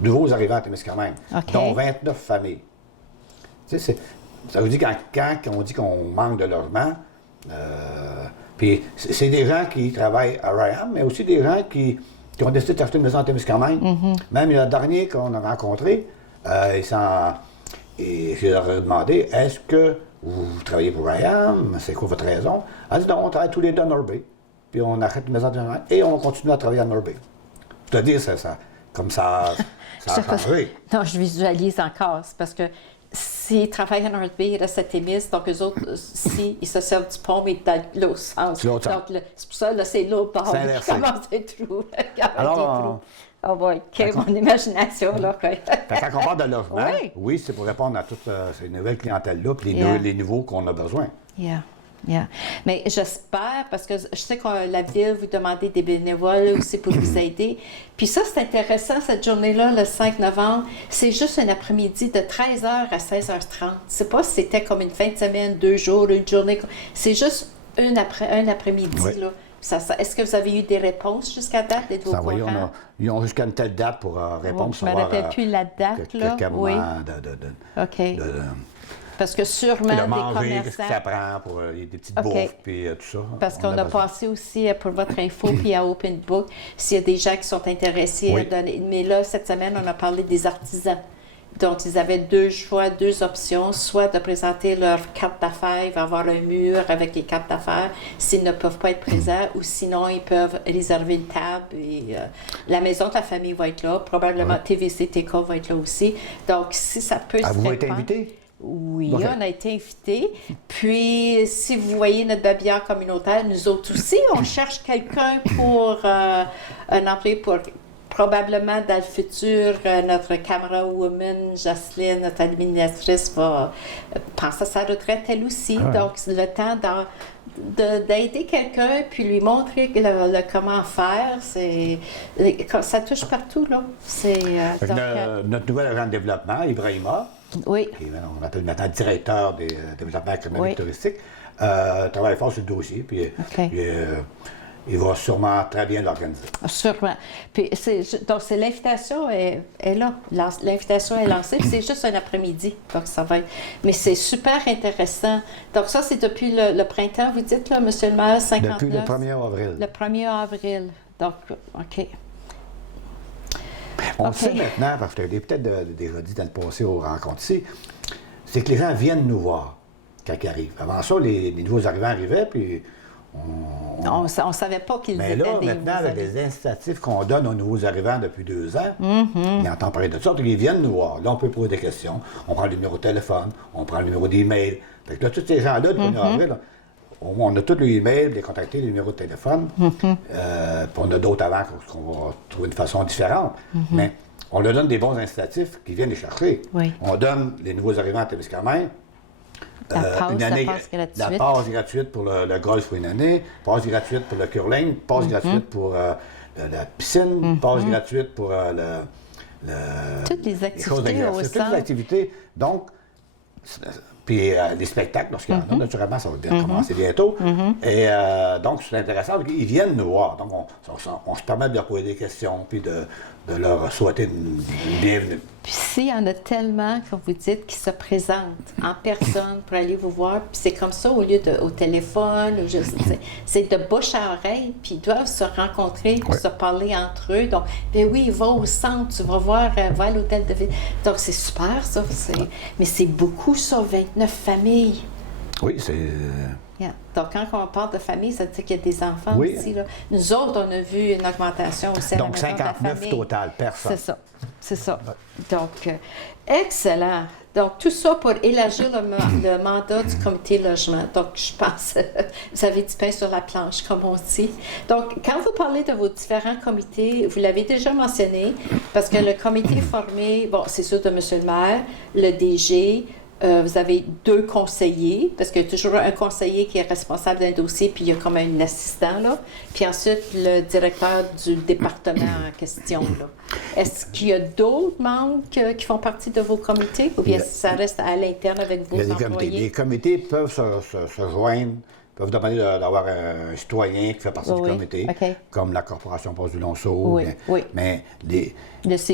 nouveaux arrivants à Témiscamingue, dont 29 familles. Tu sais, ça veut dire quand on dit qu'on manque de logement, puis c'est des gens qui travaillent à Ryan, mais aussi des gens qui ont décidé d'acheter une maison à Témiscamingue. Même le dernier qu'on a rencontré, et je leur ai demandé, est-ce que vous travaillez pour Ryan? C'est quoi votre raison? Elle a dit, non, on travaille tous les deux à North Bay. Puis on achète une maison à Témiscamingue et on continue à travailler à North Bay. Je te dis, comme ça a changé. Non, je visualise encore, c'est parce que s'ils travaillent à North Bay, ils restent à Témis, donc eux autres, ils se servent du pont, mais dans l'autre sens. Donc, c'est pour ça, là, c'est l'autre bord qui commence à être trou. Alors, oh boy, mon imagination, là. Quand on parle de logement, oui, c'est pour répondre à toutes ces nouvelles clientèles-là, puis les nouveaux qu'on a besoin. Yeah. Mais j'espère, parce que je sais que la Ville vous demandez des bénévoles aussi pour vous aider. Puis ça, c'est intéressant, cette journée-là, le 5 novembre. C'est juste un après-midi de 13h à 16h30. C'est pas si c'était comme une fin de semaine, 2 jours, une journée. C'est juste un après-midi, là. Est-ce que vous avez eu des réponses jusqu'à date? Êtes-vous au courant? Ils ont jusqu'à une telle date pour répondre. Je ne me rappelle plus la date, là. Oui. OK. Parce que sûrement de des manger, commerçants... qu'est-ce que ça prend pour des petites bouffes, puis tout ça. Parce qu'on a passé aussi pour votre info, puis à Open Book, s'il y a des gens qui sont intéressés à donner. Mais là, cette semaine, on a parlé des artisans. Donc, ils avaient deux options, soit de présenter leur carte d'affaires, il va y avoir un mur avec les cartes d'affaires, s'ils ne peuvent pas être présents, ou sinon, ils peuvent réserver une table. Et la maison de la famille va être là, probablement TVC, TK va être là aussi. Donc, si ça peut se vous répandre... été invité? Oui, on a été invités. Puis, si vous voyez notre babillard communautaire, nous autres aussi, on cherche quelqu'un pour un employé pour... Probablement, dans le futur, notre camera woman, Jocelyne, notre administratrice, va penser à sa retraite, elle aussi. Donc, le temps d'aider quelqu'un, puis lui montrer le comment faire, ça touche partout, là. Notre nouvel agent de développement, Ibrahima, qui, on appelle maintenant directeur des développements économiques touristiques, travaille fort sur le dossier, puis il va sûrement très bien l'organiser. Sûrement. Puis donc, l'invitation est là. L'invitation est lancée, puis c'est juste un après-midi. Donc, ça va être... Mais c'est super intéressant. Donc, ça, c'est depuis le printemps, vous dites, là, M. le maire, 59? Depuis le 1er avril. Le 1er avril. Donc, OK. On sait maintenant, parce que je l'ai peut-être déjà dit dans le passé aux rencontres ici, c'est que les gens viennent nous voir quand ils arrivent. Avant ça, les nouveaux arrivants arrivaient, puis on ne savait pas qu'ils étaient des nouveaux Mais là, maintenant, avec les incitatifs qu'on donne aux nouveaux arrivants depuis 2 ans, ils entendent parler de ça, ils viennent nous voir. Là, on peut poser des questions. On prend le numéro de téléphone, on prend le numéro d'email. Fait que là, tous ces gens-là, depuis 1er avril, on a tous les emails, les contacter, les numéros de téléphone. Puis on a d'autres avant qu'on va trouver une façon différente. Mais on leur donne des bons incitatifs qui viennent les chercher. On donne les nouveaux arrivants à Témiscamingue. La passe gratuite pour le golf pour une année, passe gratuite pour le curling, passe gratuite pour la piscine, passe gratuite pour toutes les activités au centre. Toutes les activités. Donc, puis les spectacles, lorsqu'il y en a, naturellement, ça va bien commencer bientôt. Et donc, c'est intéressant. Ils viennent nous voir. Donc, on se permet de leur poser des questions, puis de leur souhaiter une bienvenue. Puis s'il y en a tellement, comme vous dites, qui se présentent en personne pour aller vous voir, puis c'est comme ça au lieu au téléphone, c'est de bouche à oreille, puis ils doivent se rencontrer, puis se parler entre eux. Donc, ben oui, va au centre, tu vas voir, va à l'hôtel de ville. Donc, c'est super, ça. Mais c'est beaucoup, ça, 29 familles. Oui, c'est... Donc, quand on parle de famille, ça veut dire qu'il y a des enfants aussi. Là. Nous autres, on a vu une augmentation aussi à la maison de la famille. Donc, 59 total, personne. C'est ça. Donc, excellent. Donc, tout ça pour élargir le mandat du comité logement. Donc, je pense, vous avez du pain sur la planche, comme on dit. Donc, quand vous parlez de vos différents comités, vous l'avez déjà mentionné, parce que le comité est formé, bon, c'est sûr de M. le maire, le DG, vous avez 2 conseillers, parce qu'il y a toujours un conseiller qui est responsable d'un dossier, puis il y a comme un assistant, là. Puis ensuite, le directeur du département en question, là. Est-ce qu'il y a d'autres membres qui font partie de vos comités, ou bien ça reste à l'interne avec vos employés? Les comités peuvent se joindre, peuvent demander d'avoir un citoyen qui fait partie du comité, comme la Corporation Passe du Lonceau. Mais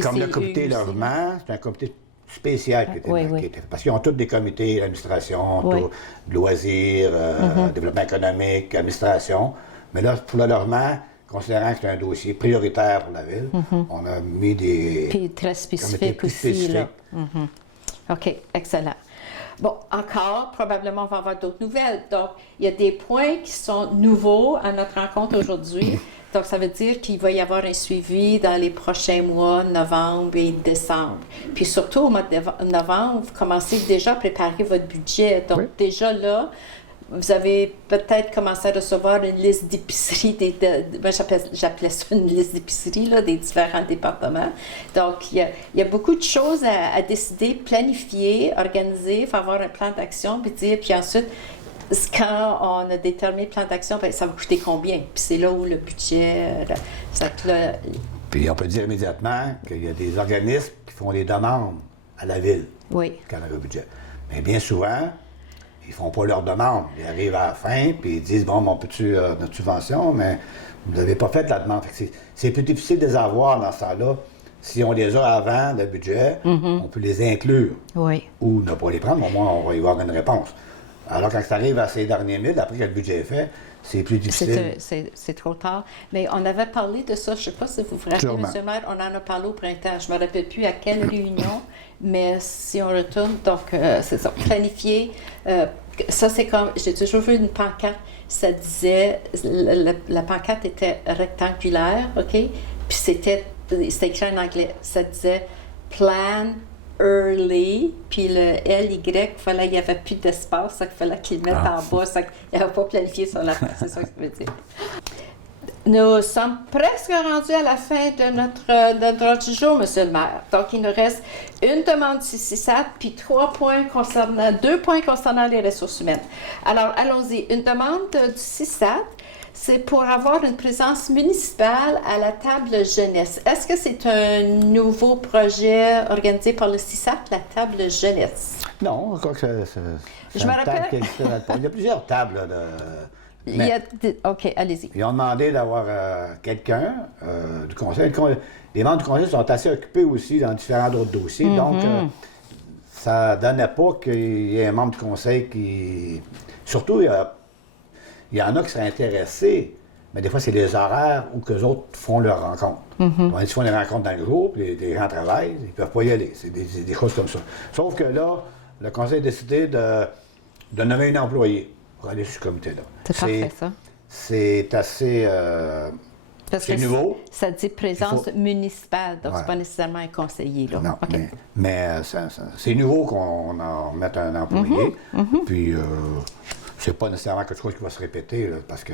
comme le comité logement, c'est un comité spécial qui était fait. Parce qu'ils ont tous des comités, l'administration, loisirs, développement économique, administration. Mais là, pour le logement, considérant que c'est un dossier prioritaire pour la ville, on a mis des puis très spécifiques aussi. Là. OK, excellent. Bon, encore, probablement, on va avoir d'autres nouvelles. Donc, il y a des points qui sont nouveaux à notre rencontre aujourd'hui. Donc, ça veut dire qu'il va y avoir un suivi dans les prochains mois, novembre et décembre. Puis surtout, au mois de novembre, vous commencez déjà à préparer votre budget. Donc, déjà là, vous avez peut-être commencé à recevoir une liste d'épiceries, moi j'appelais ça une liste d'épiceries là, des différents départements. Donc, il y a beaucoup de choses à décider, planifier, organiser, faire avoir un plan d'action, puis ensuite, quand on a déterminé le plan d'action, bien, ça va coûter combien? Puis c'est là où le budget... Puis on peut dire immédiatement qu'il y a des organismes qui font des demandes à la ville quand on a le budget. Mais bien souvent, ils font pas leur demande. Ils arrivent à la fin, puis ils disent, bon, on peut-tu notre subvention, mais vous n'avez pas fait la demande. Fait que c'est plus difficile de les avoir dans ce temps-là. Si on les a avant le budget, on peut les inclure. Oui. Ou ne pas les prendre, au moins on va y avoir une réponse. Alors quand ça arrive à ces derniers minutes, après que le budget est fait, c'est plus difficile. C'est trop tard. Mais on avait parlé de ça, je ne sais pas si vous vous rappelez, Sûrement. M. le maire, on en a parlé au printemps. Je ne me rappelle plus à quelle réunion, mais si on retourne, donc c'est ça, planifier. Ça, c'est comme, j'ai toujours vu une pancarte, ça disait, la pancarte était rectangulaire, OK? Puis c'était écrit en anglais, ça disait « Plan early », puis le LY, il n'y avait plus d'espace, ça qu'il fallait qu'il mette en bas, ça qu'il n'avait pas planifié sur la fin, c'est ça que ça veut dire. Nous sommes presque rendus à la fin de notre ordre du jour, M. le maire. Donc, il nous reste une demande du CISAT, puis 2 points concernant les ressources humaines. Alors, allons-y. Une demande du CISAT, c'est pour avoir une présence municipale à la table jeunesse. Est-ce que c'est un nouveau projet organisé par le CISAT, la table jeunesse? Non, je crois que c'est Je me une table rappelle- qui existe dans le pays. Il y a plusieurs tables. Là, OK, allez-y. Ils ont demandé d'avoir quelqu'un du conseil. Les membres du conseil sont assez occupés aussi dans différents autres dossiers. Donc, ça ne donnait pas qu'il y ait un membre du conseil qui... Surtout, il y en a qui seraient intéressés, mais des fois, c'est les horaires où que les autres font leurs rencontres. Donc, ils font les rencontres dans le jour, puis les gens travaillent, ils ne peuvent pas y aller. C'est des choses comme ça. Sauf que là, le conseil a décidé de nommer un employé pour aller sur ce comité-là. C'est parfait, ça. C'est assez... Parce c'est que nouveau. Ça dit présence Il faut- municipale, donc Ouais. c'est pas nécessairement un conseiller. Là. Non, OK. mais c'est nouveau qu'on en mette un employé. Puis, c'est pas nécessairement quelque chose qui va se répéter, là, parce que,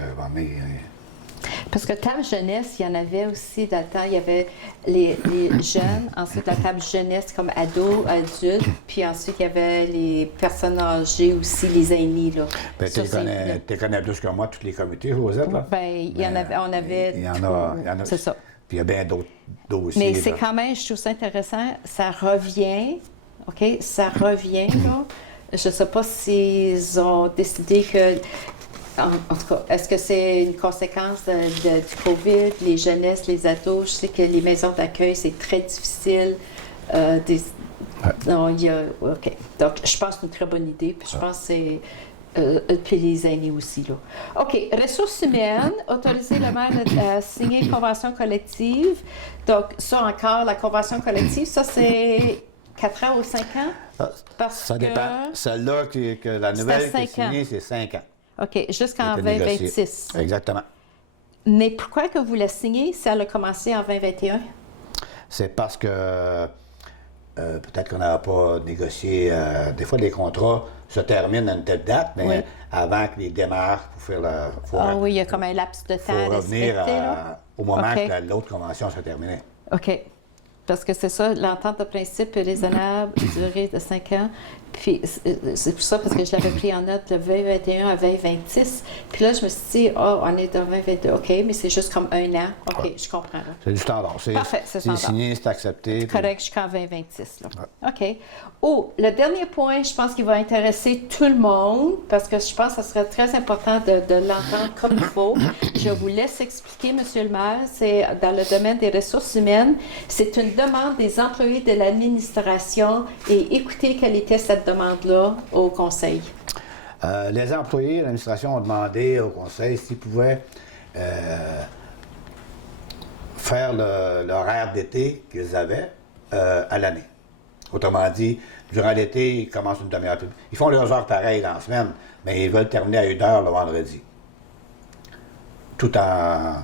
Parce que table jeunesse, il y en avait aussi dans le temps, il y avait les jeunes, ensuite la table jeunesse comme ados, adultes, puis ensuite il y avait les personnes âgées aussi, les aînés. Là. ben, Ça, tu connais plus que moi tous les comités, Josette, là. Ben, il y en avait, on avait. Il y en a. C'est ça. Puis il y a bien d'autres dossiers. Mais c'est là. quand même, je trouve ça intéressant, ça revient, OK? Ça revient, là. Je ne sais pas s'ils ont décidé que. En tout cas, est-ce que c'est une conséquence du COVID, les jeunesses, les ados? Je sais que les maisons d'accueil, c'est très difficile. Non, OK. Donc, je pense que c'est une très bonne idée. Puis je pense que c'est. Puis les aînés aussi, là. OK. Ressources humaines, autoriser le maire à signer une convention collective. Donc, ça encore, la convention collective, ça, c'est 4 ans ou 5 ans? Parce Ça dépend. Celle-là, que la nouvelle qui est 5 ans. signée, c'est 5 ans. OK, jusqu'en Qui a été négociée. 2026. Exactement. Mais pourquoi que vous la signez si elle a commencé en 2021? C'est parce que peut-être qu'on n'avait pas négocié. Des fois, les contrats se terminent à une telle date, mais Oui. avant que les démarches pour faire la. Ah oui, il y a comme un laps de temps faut à revenir respecter, là. au moment OK. que l'autre convention se terminait. OK. Parce que c'est ça, l'entente de principe est raisonnable, durée de 5 ans. Puis c'est pour ça, parce que je l'avais pris en note de 2021 à 2026. Puis là, je me suis dit, oh, on est dans 2022. OK, mais c'est juste comme 1 an. OK, Ouais. je comprends. Là. C'est du standard. Parfait, c'est standard. signé, c'est accepté. puis- Correct jusqu'en 2026. Là. OK. Oh, le dernier point, je pense qu'il va intéresser tout le monde parce que je pense que ce serait très important de l'entendre comme il faut. Je vous laisse expliquer, Monsieur le maire. C'est dans le domaine des ressources humaines. C'est une demande des employés de l'administration et écoutez quelle était cette demande-là au conseil. Les employés de l'administration ont demandé au conseil s'ils pouvaient faire l'horaire d'été qu'ils avaient à l'année. Autrement dit, durant l'été, ils commencent une demi-heure plus. Ils font leurs heures pareilles dans la semaine, mais ils veulent terminer à 1 heure le vendredi. Tout en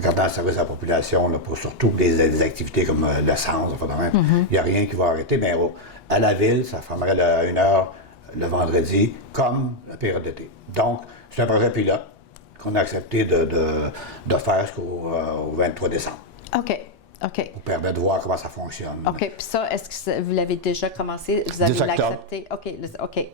gardant le service à la population, là, pour surtout des activités comme le sens, enfin, de même. Il n'y a rien qui va arrêter, mais à la ville, ça formerait à 1 heure le vendredi, comme la période d'été. Donc, c'est un projet pilote qu'on a accepté de faire jusqu'au 23 décembre, OK. OK. pour permettre de voir comment ça fonctionne. OK. Puis ça, est-ce que vous l'avez déjà commencé? Vous avez 10 octobre. l'accepté? OK. OK.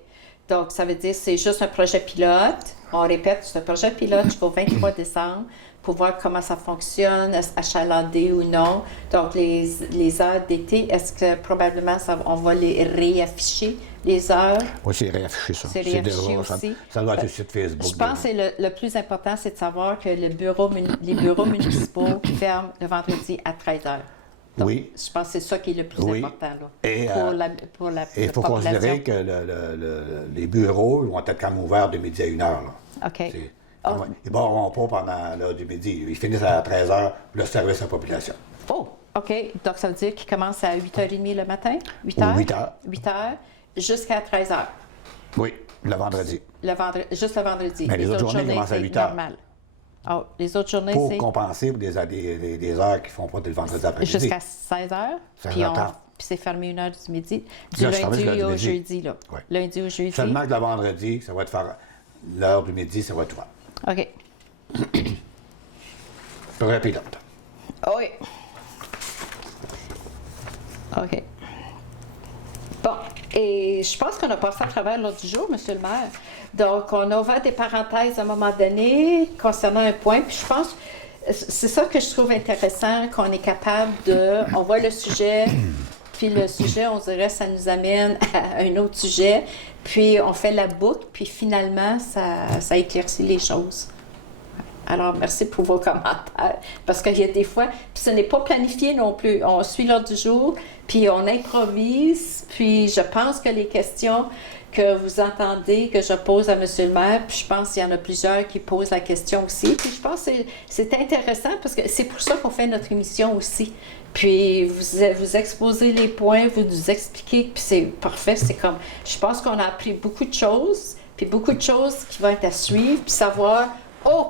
Donc, ça veut dire que c'est juste un projet pilote. On répète, c'est un projet pilote jusqu'au 23 décembre. pour voir comment ça fonctionne, est-ce achalandé ou non. Donc, les heures d'été, est-ce que probablement on va les réafficher, les heures? Oui, c'est réaffiché ça. C'est réaffiché aussi. Ça doit être sur le site Facebook. Je pense que le plus important, c'est de savoir que les bureaux municipaux ferment le vendredi à 13 h. Donc, oui. Je pense que c'est ça qui est le plus important là, et pour la il faut population. considérer que les bureaux vont être quand même ouverts de midi à 1 h. Là. OK. Ils ne barreront pas pendant l'heure du midi. Ils finissent à 13 h le service à la population. Oh, OK. Donc, ça veut dire qu'ils commencent à 8h30 le matin? 8 Ou h? 8 h. 8 h jusqu'à 13 h. Oui, le vendredi. Juste le vendredi. Mais les autres journées commencent à 8 h. Normal. Oh, les autres journées, pour c'est... compenser pour des heures qui ne font pas dès le vendredi après-midi. Jusqu'à 16 h. Puis c'est fermé 1 h du midi. Du lundi au jeudi, là. Oui. Lundi au jeudi. Seulement que le vendredi, ça va être faire l'heure du midi, ça va être ouvert. OK. Rapide. Oui. OK. Bon, et je pense qu'on a passé à travers l'ordre du jour, Monsieur le maire. Donc, on a ouvert des parenthèses à un moment donné concernant un point, puis je pense, c'est ça que je trouve intéressant, qu'on est capable de, on voit le sujet, puis le sujet, on dirait, ça nous amène à un autre sujet, puis on fait la boucle, puis finalement, ça éclaircit les choses. Alors, merci pour vos commentaires, parce qu'il y a des fois, puis ce n'est pas planifié non plus, on suit l'ordre du jour, puis on improvise, puis je pense que les questions que vous entendez, que je pose à M. le maire, puis je pense qu'il y en a plusieurs qui posent la question aussi, puis je pense que c'est intéressant, parce que c'est pour ça qu'on fait notre émission aussi. Puis vous exposez les points, vous nous expliquez, puis c'est parfait, c'est comme, je pense qu'on a appris beaucoup de choses, puis beaucoup de choses qui vont être à suivre, puis savoir,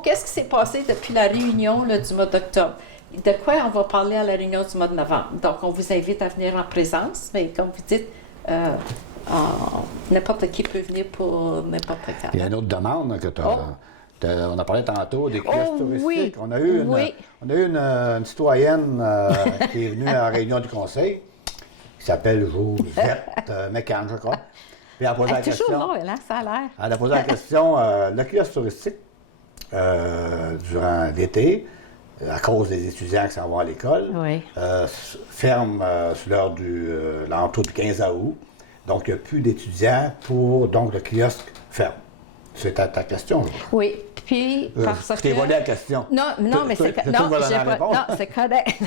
qu'est-ce qui s'est passé depuis la réunion là, du mois d'octobre? De quoi on va parler à la réunion du mois de novembre? Donc, on vous invite à venir en présence, mais comme vous dites, n'importe qui peut venir pour n'importe quand. Il y a une autre demande que tu as. On a parlé tantôt des kiosques touristiques. Oui. On a eu une citoyenne qui est venue à la réunion du conseil, qui s'appelle Josette McCann, je crois. Puis elle a posé la question. Toujours là, ça a l'air. Elle a posé la question, le kiosque touristique, durant l'été, à cause des étudiants qui s'en vont à l'école, ferme sur l'heure l'entour du 15 août. Donc, il n'y a plus d'étudiants donc le kiosque ferme. C'est ta question. Oui, puis parce que... Je t'ai volé la question. Non, mais c'est... Non, c'est correct.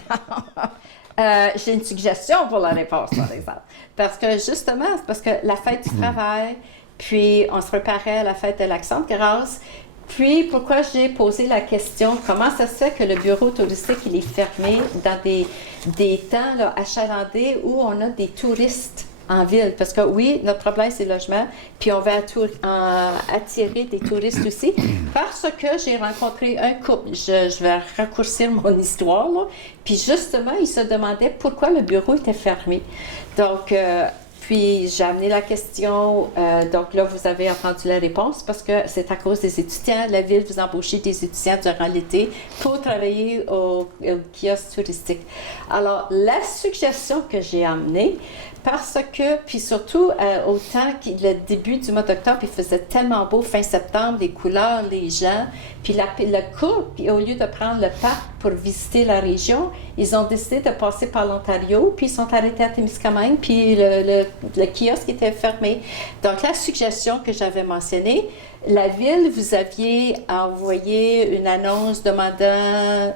J'ai une suggestion pour la réponse, par exemple. Parce que, justement, c'est parce que la fête du travail, puis on se préparait à la fête de l'Action de grâce. Puis, pourquoi j'ai posé la question, comment ça se fait que le bureau touristique, il est fermé dans des temps là, achalandés où on a des touristes en ville? Parce que oui, notre problème, c'est le logement, puis on va attirer des touristes aussi, parce que j'ai rencontré un couple, je vais raccourcir mon histoire, là, puis justement, ils se demandaient pourquoi le bureau était fermé. Donc, puis j'ai amené la question, donc là, vous avez entendu la réponse, parce que c'est à cause des étudiants. La ville vous embauchez des étudiants durant l'été pour travailler au kiosque touristique. Alors, la suggestion que j'ai amenée, parce que, puis surtout, autant que le début du mois d'octobre, il faisait tellement beau, fin septembre, les couleurs, les gens, puis le couple, puis au lieu de prendre le parc pour visiter la région, ils ont décidé de passer par l'Ontario, puis ils sont arrêtés à Témiscamingue, puis le kiosque était fermé. Donc, la suggestion que j'avais mentionnée, la ville, vous aviez envoyé une annonce demandant,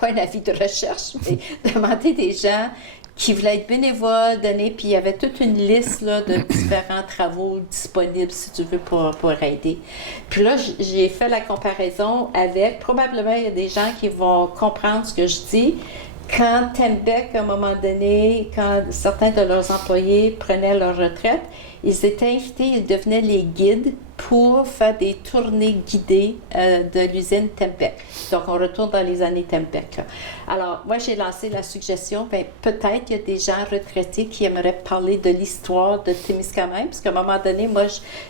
pas un avis de recherche, mais demander des gens qui voulaient être bénévoles, donner, puis il y avait toute une liste là, de différents travaux disponibles, si tu veux, pour aider. Puis là, j'ai fait la comparaison avec, probablement, il y a des gens qui vont comprendre ce que je dis. Quand Tembec, à un moment donné, quand certains de leurs employés prenaient leur retraite, ils étaient invités, ils devenaient les guides pour faire des tournées guidées de l'usine Tembec. Donc, on retourne dans les années Tembec. Là. Alors, moi, j'ai lancé la suggestion, peut-être il y a des gens retraités qui aimeraient parler de l'histoire de Témiscamingue, parce qu'à un moment donné, moi,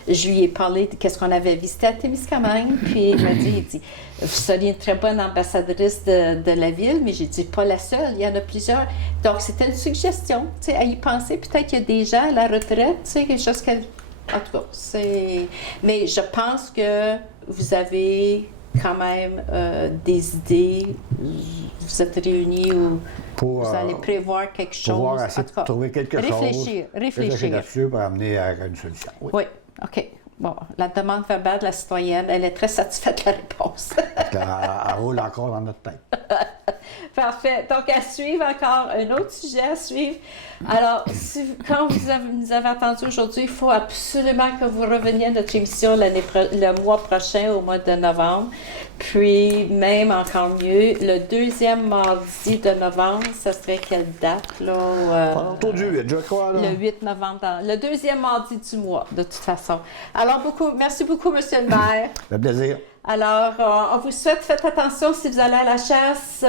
je lui ai parlé de qu'est-ce qu'on avait visité à Témiscamingue, puis il dit, vous seriez une très bonne ambassadrice de la ville, mais j'ai dit, pas la seule, il y en a plusieurs. Donc, c'était une suggestion, tu sais, à y penser. Peut-être qu'il y a des gens à la retraite, tu sais, quelque chose en tout cas, mais je pense que vous avez quand même des idées. Vous êtes réunis ou Pour, vous allez prévoir quelque chose. pouvoir essayer En tout cas, de trouver quelque réfléchir, chose. réfléchir. Là-dessus pour amener à une solution. Oui. Oui, OK. Bon, la demande verbale de la citoyenne, elle est très satisfaite de la réponse. Elle roule encore dans notre tête. Parfait. Donc, à suivre encore, un autre sujet à suivre. Alors, quand nous avez entendu aujourd'hui, il faut absolument que vous reveniez à notre émission le mois prochain, au mois de novembre. Puis, même encore mieux, le deuxième mardi de novembre, ça serait quelle date, là? Autour du 8, je crois. Là. Le 8 novembre, le deuxième mardi du mois, de toute façon. Alors, merci beaucoup, Monsieur le maire. Le plaisir. Alors, on vous souhaite, faites attention si vous allez à la chasse.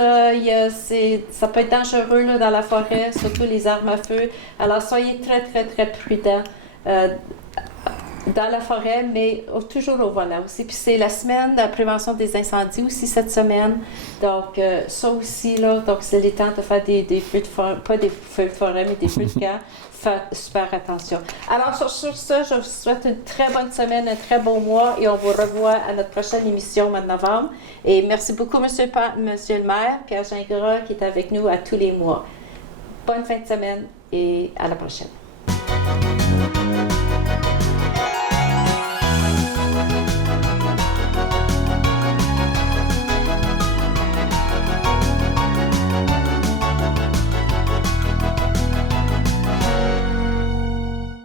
Ça peut être dangereux là, dans la forêt, surtout les armes à feu. Alors, soyez très, très, très prudents dans la forêt, mais toujours au volant aussi. Puis c'est la semaine de la prévention des incendies aussi cette semaine. Donc, ça aussi, là, donc c'est le temps de faire des feux de forêt, pas des feux de forêt, mais des feux de camp. Faites super attention. Alors, sur ça, je vous souhaite une très bonne semaine, un très bon mois et on vous revoit à notre prochaine émission au mois de novembre. Et merci beaucoup, Monsieur le maire, Pierre Gingras, qui est avec nous à tous les mois. Bonne fin de semaine et à la prochaine.